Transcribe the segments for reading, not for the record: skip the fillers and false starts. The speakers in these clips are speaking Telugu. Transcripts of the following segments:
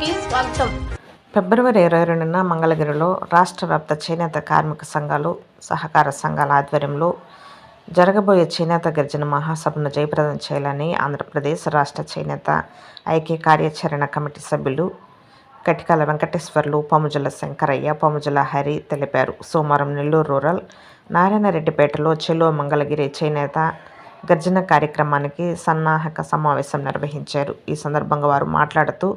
న్యూస్కి స్వాగతం. ఫిబ్రవరి 22న మంగళగిరిలో రాష్ట్ర వ్యాప్త చేనేత కార్మిక సంఘాలు, సహకార సంఘాల ఆధ్వర్యంలో జరగబోయే చేనేత గర్జన మహాసభను జయప్రదం చేయాలని ఆంధ్రప్రదేశ్ రాష్ట్ర చేనేత ఐక్య కార్యాచరణ కమిటీ సభ్యులు కటికాల వెంకటేశ్వర్లు, పాముజల శంకరయ్య, పాముజల హరి తెలిపారు. సోమవారం నెల్లూరు రూరల్ నారాయణరెడ్డిపేటలో చెలో మంగళగిరి చేనేత గర్జన కార్యక్రమానికి సన్నాహక సమావేశం నిర్వహించారు. ఈ సందర్భంగా వారు మాట్లాడుతూ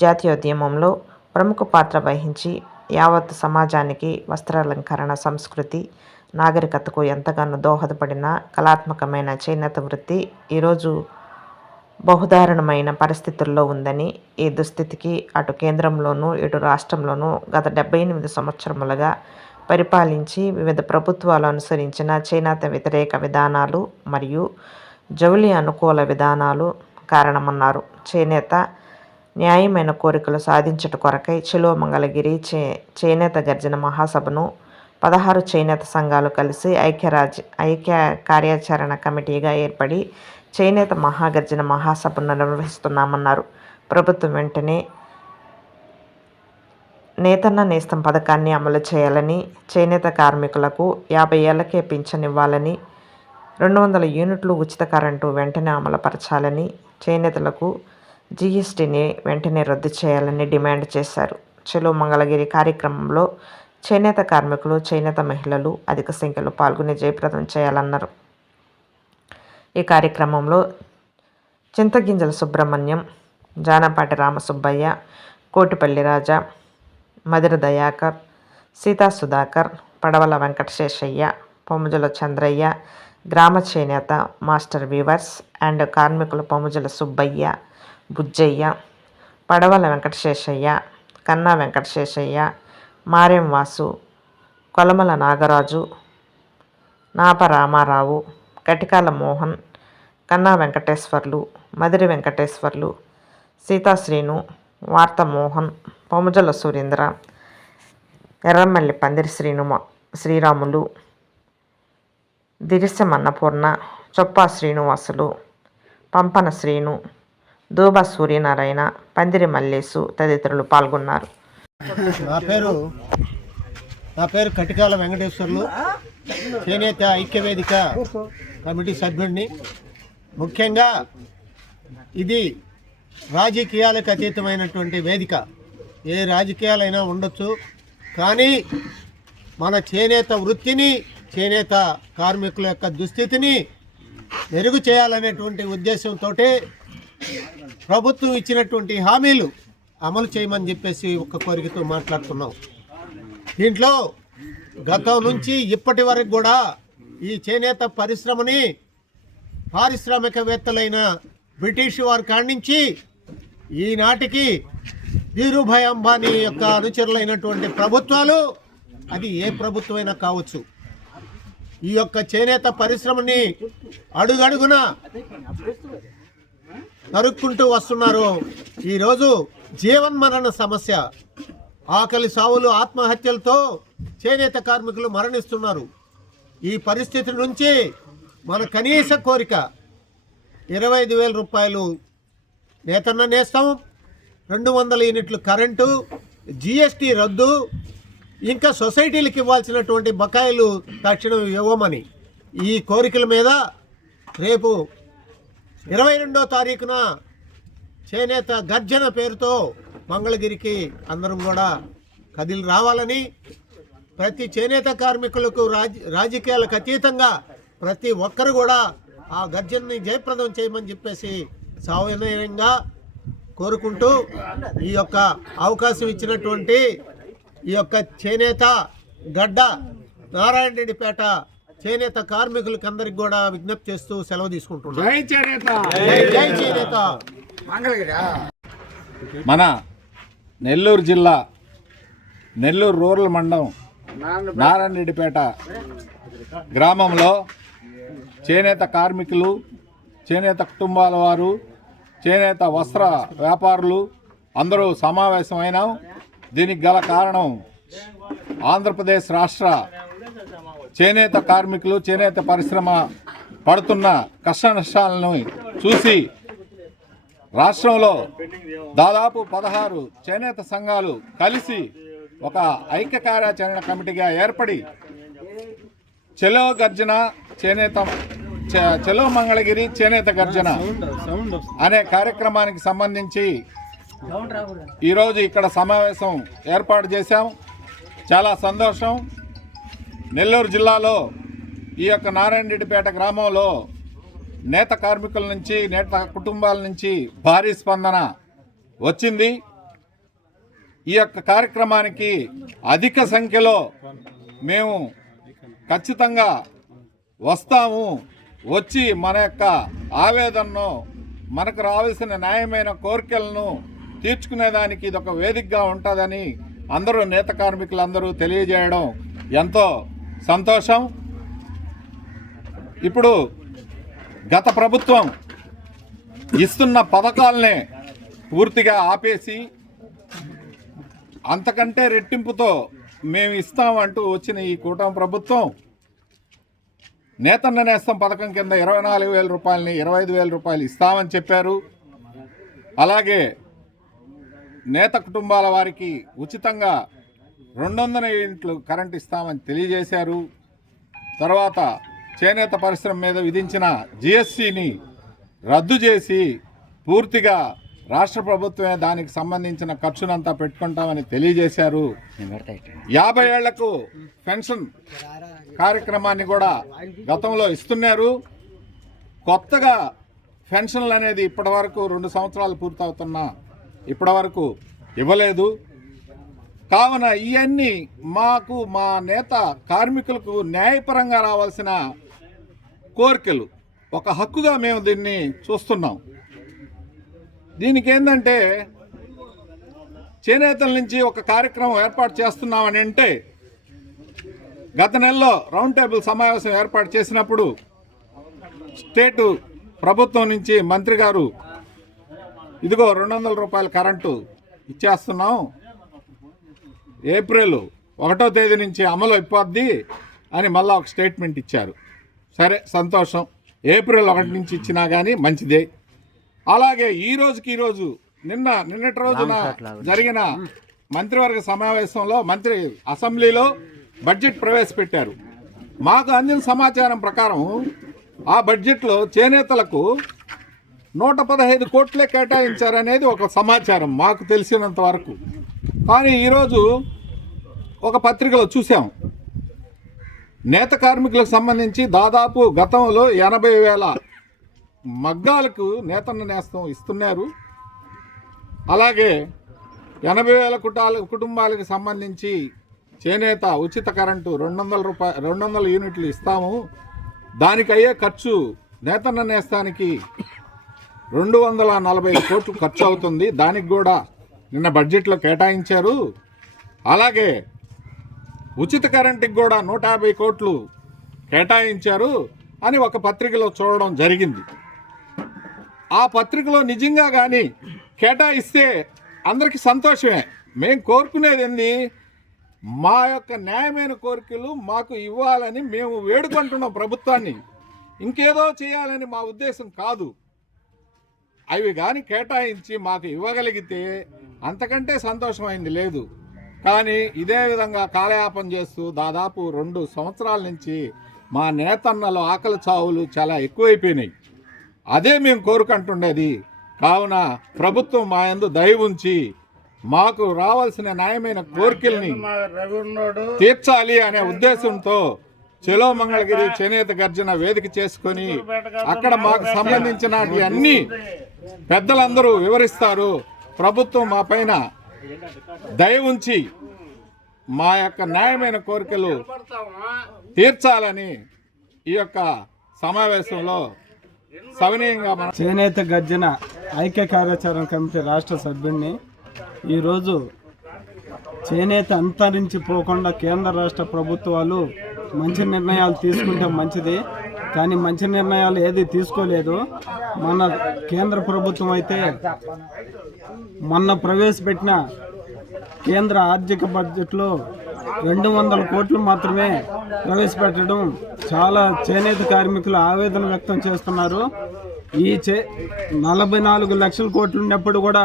జాతీయోద్యమంలో ప్రముఖ పాత్ర వహించి యావత్ సమాజానికి వస్త్రాలంకరణ, సంస్కృతి, నాగరికతకు ఎంతగానో దోహదపడిన కళాత్మకమైన చేనేత వృత్తి ఈరోజు బహుదారుణమైన పరిస్థితుల్లో ఉందని, ఈ దుస్థితికి అటు కేంద్రంలోనూ ఇటు రాష్ట్రంలోనూ గత 78 సంవత్సరములుగా పరిపాలించి వివిధ ప్రభుత్వాలు అనుసరించిన చేనేత వ్యతిరేక విధానాలు మరియు జౌళి అనుకూల విధానాలు కారణమన్నారు. చేనేత న్యాయమైన కోరికలు సాధించుట కొరకై చెలో మంగళగిరి చేనేత గర్జన మహాసభను 16 చేనేత సంఘాలు కలిసి ఐక్య కార్యాచరణ కమిటీగా ఏర్పడి చేనేత మహాగర్జన మహాసభను నిర్వహిస్తున్నామన్నారు. ప్రభుత్వం వెంటనే నేతన్న నేస్తం పథకాన్ని అమలు చేయాలని, చేనేత కార్మికులకు 50 ఏళ్లకే పింఛన్ ఇవ్వాలని, 200 యూనిట్లు ఉచిత కరెంటు వెంటనే అమలుపరచాలని, చేనేతలకు జీఎస్టీని వెంటనే రద్దు చేయాలని డిమాండ్ చేశారు. చెలో మంగళగిరి కార్యక్రమంలో చేనేత కార్మికులు, చేనేత మహిళలు అధిక సంఖ్యలో పాల్గొని జయప్రదం చేయాలన్నారు. ఈ కార్యక్రమంలో చింతగింజల సుబ్రహ్మణ్యం, జానపాటి రామసుబ్బయ్య, కోటిపల్లి రాజా, మదిర దయాకర్, సీతా సుధాకర్, పడవల వెంకటశేషయ్య, పొముజల చంద్రయ్య, గ్రామ చేనేత మాస్టర్ వీవర్స్ అండ్ కార్మికుల పొముజల సుబ్బయ్య, బుజ్జయ్య, పడవల వెంకటశేషయ్య, కన్నా వెంకటశేషయ్య, మారెం వాసు, కొలమల నాగరాజు, నాప రామారావు, కటికాల మోహన్, కన్నా వెంకటేశ్వర్లు, మదిరి వెంకటేశ్వర్లు, సీతాశ్రీను, వార్త మోహన్, పొముజల సురేంద్ర, ఎర్రమల్లి పందిరి శ్రీరాములు, దిరిశం అన్నపూర్ణ, చొప్పా శ్రీనివాసులు, పంపన శ్రీను, దూబా సూర్యనారాయణ, పందిరి మల్లేసు తదితరులు పాల్గొన్నారు. నా పేరు కటికాల వెంకటేశ్వర్లు, చేనేత ఐక్యవేదిక కమిటీ సభ్యుడిని. ముఖ్యంగా ఇది రాజకీయాలకు అతీతమైనటువంటి వేదిక. ఏ రాజకీయాలైనా ఉండొచ్చు, కానీ మన చేనేత వృత్తిని, చేనేత కార్మికుల యొక్క దుస్థితిని మెరుగు చేయాలనేటువంటి ఉద్దేశంతో ప్రభుత్వం ఇచ్చినటువంటి హామీలు అమలు చేయమని చెప్పేసి ఒక కోరికతో మాట్లాడుతున్నాం. దీంట్లో గతం నుంచి ఇప్పటి వరకు కూడా ఈ చేనేత పరిశ్రమని పారిశ్రామికవేత్తలైన బ్రిటిష్ వారి కాడి నుంచి ఈనాటికి ధీరుభాయ్ అంబానీ యొక్క అనుచరులైనటువంటి ప్రభుత్వాలు, అది ఏ ప్రభుత్వమైనా కావచ్చు, ఈ యొక్క చేనేత పరిశ్రమని అడుగడుగున నరుక్కుంటూ వస్తున్నారు. ఈరోజు జీవన్మరణ సమస్య, ఆకలి సావులు, ఆత్మహత్యలతో చేనేత కార్మికులు మరణిస్తున్నారు. ఈ పరిస్థితి నుంచి మన కనీస కోరిక 25,000 రూపాయలు నేతన్న నేస్తాం, 200 యూనిట్లు కరెంటు, జీఎస్టీ రద్దు, ఇంకా సొసైటీలకు ఇవ్వాల్సినటువంటి బకాయిలు తక్షణం ఇవ్వమని ఈ కోరికల మీద రేపు 22వ తారీఖున చేనేత గర్జన పేరుతో మంగళగిరికి అందరం కూడా కదిలి రావాలని, ప్రతి చేనేత కార్మికులకు రాజకీయాలకు అతీతంగా ప్రతి ఒక్కరు కూడా ఆ గర్జనని జయప్రదం చేయమని చెప్పేసి సవినయంగా కోరుకుంటూ, ఈ యొక్క అవకాశం ఇచ్చినటువంటి ఈ యొక్క చేనేత గడ్డ నారాయణరెడ్డిపేట చేనేత కార్మికులకి అందరికి కూడా విజ్ఞప్తి చేస్తూ సెలవు తీసుకుంటున్నాం. జై చేనేత, జై చేనేత. మన నెల్లూరు జిల్లా నెల్లూరు రూరల్ మండలం నారాయణరెడ్డిపేట గ్రామంలో చేనేత కార్మికులు, చేనేత కుటుంబాల వారు, చేనేత వస్త్ర వ్యాపారులు అందరూ సమావేశమైనాం. దీనికి గల కారణం ఆంధ్రప్రదేశ్ రాష్ట్ర చేనేత కార్మికులు, చేనేత పరిశ్రమ పడుతున్న కష్ట నష్టాలను చూసి రాష్ట్రంలో దాదాపు 16 చేనేత సంఘాలు కలిసి ఒక ఐక్య కార్యాచరణ కమిటీగా ఏర్పడి చెలో గర్జన చేనేత చెలో మంగళగిరి చేనేత గర్జన అనే కార్యక్రమానికి సంబంధించి ఈరోజు ఇక్కడ సమావేశం ఏర్పాటు చేశాం. చాలా సంతోషం. నెల్లూరు జిల్లాలో ఈ యొక్క నారాయణరెడ్డిపేట గ్రామంలో నేత కార్మికుల నుంచి నేత కుటుంబాల నుంచి భారీ స్పందన వచ్చింది. ఈ యొక్క కార్యక్రమానికి అధిక సంఖ్యలో మేము ఖచ్చితంగా వస్తాము. వచ్చి మన యొక్క ఆవేదనను, మనకు రావాల్సిన న్యాయమైన కోరికలను తీర్చుకునేదానికి ఇది ఒక వేదికగా ఉంటుందని అందరూ నేత కార్మికులందరూ తెలియజేయడం ఎంతో సంతోషం. ఇప్పుడు గత ప్రభుత్వం ఇస్తున్న పథకాలనే పూర్తిగా ఆపేసి అంతకంటే రెట్టింపుతో మేము ఇస్తామంటూ వచ్చిన ఈ కూటమి ప్రభుత్వం నేతన్న నేస్తం పథకం కింద 24,000 రూపాయలని 25,000 రూపాయలు ఇస్తామని చెప్పారు. అలాగే నేత కుటుంబాల వారికి ఉచితంగా 200 యూనిట్లు కరెంట్ ఇస్తామని తెలియజేశారు. తర్వాత చేనేత పరిశ్రమ మీద విధించిన జిఎస్టిని రద్దు చేసి పూర్తిగా రాష్ట్ర ప్రభుత్వమే దానికి సంబంధించిన ఖర్చునంతా పెట్టుకుంటామని తెలియజేశారు. 50 ఏళ్లకు పెన్షన్ కార్యక్రమాన్ని కూడా గతంలో ఇస్తున్నారు. కొత్తగా పెన్షన్లు అనేది ఇప్పటివరకు 2 సంవత్సరాలు పూర్తవుతున్నా ఇప్పటివరకు ఇవ్వలేదు. కావున ఇవన్నీ మాకు మా నేత కార్మికులకు న్యాయపరంగా రావాల్సిన కోరికలు, ఒక హక్కుగా మేము దీన్ని చూస్తున్నాం. దీనికి ఏంటంటే చేనేతల నుంచి ఒక కార్యక్రమం ఏర్పాటు చేస్తున్నామని అంటే గత నెలలో రౌండ్ టేబుల్ సమావేశం ఏర్పాటు చేసినప్పుడు స్టేటు ప్రభుత్వం నుంచి మంత్రి గారు ఇదిగో 200 రూపాయల కరెంటు ఇచ్చేస్తున్నాం, ఏప్రిల్ 1వ తేదీ నుంచి అమలు అయిపోద్ది అని మళ్ళీ ఒక స్టేట్మెంట్ ఇచ్చారు. సరే, సంతోషం. ఏప్రిల్ 1 నుంచి ఇచ్చినా కానీ మంచిదే. అలాగే ఈరోజు నిన్నటి రోజున జరిగిన మంత్రివర్గ సమావేశంలో అసెంబ్లీలో బడ్జెట్ ప్రవేశపెట్టారు. మాకు అందిన సమాచారం ప్రకారం ఆ బడ్జెట్లో చేనేతలకు 115 కోట్లే కేటాయించారనేది ఒక సమాచారం మాకు తెలిసినంత వరకు. కానీ ఈరోజు ఒక పత్రికలో చూసాం, నేత కార్మికులకు సంబంధించి దాదాపు గతంలో 80,000 మగ్గాలకు నేతన్న నేస్తం ఇస్తున్నారు. అలాగే 80,000 కుటుంబాలకు సంబంధించి చేనేత ఉచిత కరెంటు 200 యూనిట్లు ఇస్తాము. దానికి అయ్యే ఖర్చు నేతన్న నేస్తానికి 240 కోట్లు ఖర్చు అవుతుంది. దానికి కూడా నిన్న బడ్జెట్లో కేటాయించారు. అలాగే ఉచిత కరెంటుకి కూడా 150 కోట్లు కేటాయించారు అని ఒక పత్రికలో చూడడం జరిగింది. ఆ పత్రికలో నిజంగా కానీ కేటాయిస్తే అందరికీ సంతోషమే. మేము కోరుకునేది ఏంది, మా యొక్క న్యాయమైన కోరికలు మాకు ఇవ్వాలని మేము వేడుకుంటున్నాం ప్రభుత్వాన్ని. ఇంకేదో చేయాలని మా ఉద్దేశం కాదు. అవి కానీ కేటాయించి మాకు ఇవ్వగలిగితే అంతకంటే సంతోషమైంది లేదు. కానీ ఇదే విధంగా కాలయాపన చేస్తూ దాదాపు 2 సంవత్సరాల నుంచి మా నేతన్నల ఆకలి చావులు చాలా ఎక్కువైపోయినాయి. అదే మేము కోరుకుంటుండేది. కావున ప్రభుత్వం మా యందు దయ ఉంచి మాకు రావాల్సిన న్యాయమైన కోరికల్ని తీర్చాలి అనే ఉద్దేశంతో చెలో మంగళగిరి చేనేత గర్జన వేదిక చేసుకొని అక్కడ మాకు సంబంధించిన అన్ని పెద్దలందరూ వివరిస్తారు. ప్రభుత్వం మా పైన దయ ఉంచి మా యొక్క న్యాయమైన కోరికలు తీర్చాలని ఈ యొక్క సమావేశంలో సవినయంగా చేనేత గర్జన ఐక్య కార్యాచరణ కమిటీ రాష్ట్ర సభ్యుడిని. ఈరోజు చేనేత అంతరించిపోకుండా కేంద్ర రాష్ట్ర ప్రభుత్వాలు మంచి నిర్ణయాలు తీసుకుంటే మంచిది, కానీ మంచి నిర్ణయాలు ఏది తీసుకోలేదు. మన కేంద్ర ప్రభుత్వం అయితే మొన్న ప్రవేశపెట్టిన కేంద్ర ఆర్థిక బడ్జెట్లో 200 కోట్లు మాత్రమే ప్రవేశపెట్టడం చాలా చేనేత కార్మికులు ఆవేదన వ్యక్తం చేస్తున్నారు. ఈ 44 లక్షల కోట్లు ఉన్నప్పుడు కూడా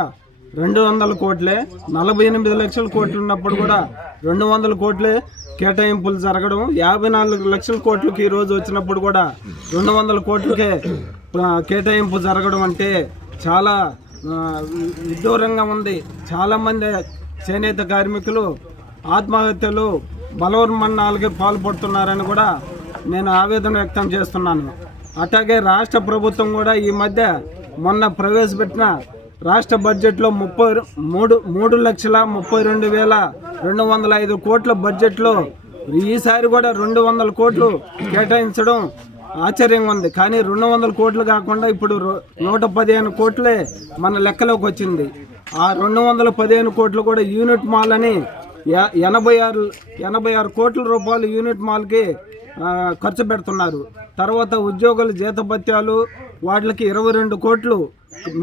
200 కోట్లే, 48 లక్షల కోట్లు ఉన్నప్పుడు కూడా 200 కోట్లే కేటాయింపులు జరగడం, 54 లక్షల కోట్లకి ఈరోజు వచ్చినప్పుడు కూడా 200 కోట్లకే కేటాయింపు జరగడం అంటే చాలా విడ్డూరంగా ఉంది. చాలామంది చేనేత కార్మికులు ఆత్మహత్యలు, బలవన్మరణాలకి పాల్పడుతున్నారని కూడా నేను ఆవేదన వ్యక్తం చేస్తున్నాను. అట్లాగే రాష్ట్ర ప్రభుత్వం కూడా ఈ మధ్య మొన్న ప్రవేశపెట్టిన రాష్ట్ర బడ్జెట్లో 3,32,205 కోట్ల బడ్జెట్లో ఈసారి కూడా 200 కోట్లు కేటాయించడం ఆశ్చర్యంగా ఉంది. కానీ 200 కోట్లు కాకుండా ఇప్పుడు 115 కోట్లే మన లెక్కలోకి వచ్చింది. ఆ 215 కోట్లు కూడా యూనిట్ మాల్ అని 86 కోట్ల రూపాయలు యూనిట్ మాల్కి ఖర్చు పెడుతున్నారు. తర్వాత ఉద్యోగుల జీతభత్యాలు వాటికి 22 కోట్లు,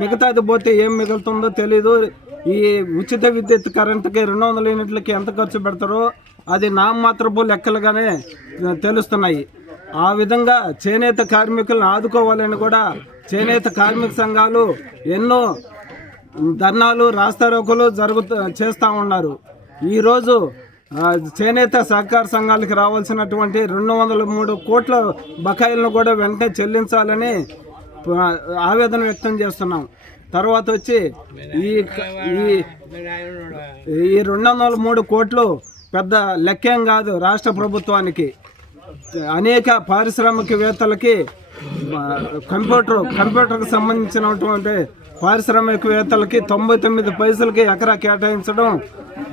మిగతాది పోతే ఏం మిగులుతుందో తెలీదు. ఈ ఉచిత విద్యుత్ కరెంటుకి 200 యూనిట్లకి ఎంత ఖర్చు పెడతారో అది నామమాత్రపు లెక్కలుగానే తెలుస్తున్నాయి. ఆ విధంగా చేనేత కార్మికులను ఆదుకోవాలని కూడా చేనేత కార్మిక సంఘాలు ఎన్నో ధర్నాలు, రాస్తారోకోలు చేస్తూ ఉన్నారు. ఈరోజు చేనేత సహకార సంఘాలకి రావాల్సినటువంటి 203 కోట్ల బకాయిలను కూడా వెంటనే చెల్లించాలని ఆవేదన వ్యక్తం చేస్తున్నాం. తర్వాత వచ్చి ఈ 203 కోట్లు పెద్ద లెక్కేం కాదు రాష్ట్ర ప్రభుత్వానికి. అనేక పారిశ్రామికవేత్తలకి కంప్యూటర్కి సంబంధించినటువంటి పారిశ్రామికవేత్తలకి 99 పైసలకి ఎకరా కేటాయించడం.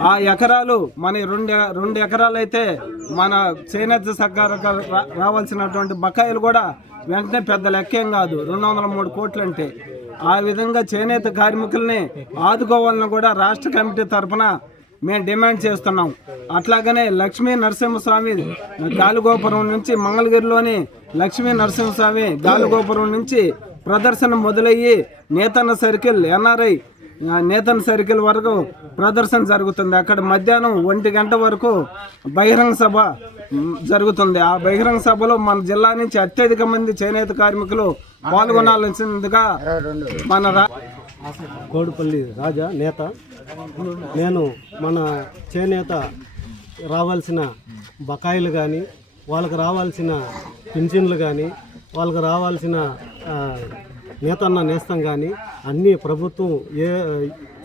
ఆ ఎకరాలు మన 2 ఎకరాలు అయితే మన చేనేత సహకార రావాల్సినటువంటి బకాయిలు కూడా వెంటనే పెద్ద లెక్కేం కాదు 203 కోట్లు అంటే. ఆ విధంగా చేనేత కార్మికుల్ని ఆదుకోవాలని కూడా రాష్ట్ర కమిటీ తరఫున మేము డిమాండ్ చేస్తున్నాం. అట్లాగనే లక్ష్మీ నరసింహస్వామి గాలిగోపురం నుంచి, మంగళగిరిలోని లక్ష్మీ నరసింహస్వామి గాలిగోపురం నుంచి ప్రదర్శన మొదలయ్యి నేతన్న సర్కిల్, NRI నేతన్న సర్కిల్ వరకు ప్రదర్శన జరుగుతుంది. అక్కడ మధ్యాహ్నం 1 గంట వరకు బహిరంగ సభ జరుగుతుంది. ఆ బహిరంగ సభలో మన జిల్లా నుంచి అత్యధిక మంది చేనేత కార్మికులు పాల్గొనాల్సిందిగా మన కోడిపల్లి రాజా నేత. నేను మన చేనేత రావాల్సిన బకాయిలు కానీ, వాళ్ళకి రావాల్సిన పింఛన్లు కానీ, వాళ్ళకి రావాల్సిన నేతన్న నేస్తం కానీ అన్నీ ప్రభుత్వం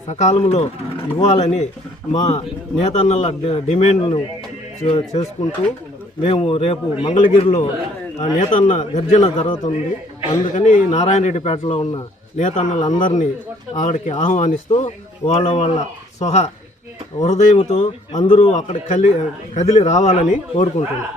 సకాలంలో ఇవ్వాలని మా నేతన్నల డిమాండ్ను చేసుకుంటూ మేము రేపు మంగళగిరిలో నేతన్న గర్జన జరుగుతుంది. అందుకని నారాయణరెడ్డిపేటలో ఉన్న నేతన్నలందరినీ అక్కడికి ఆహ్వానిస్తూ వాళ్ళ హృదయంతో అందరూ అక్కడ కదిలి రావాలని కోరుకుంటున్నాం.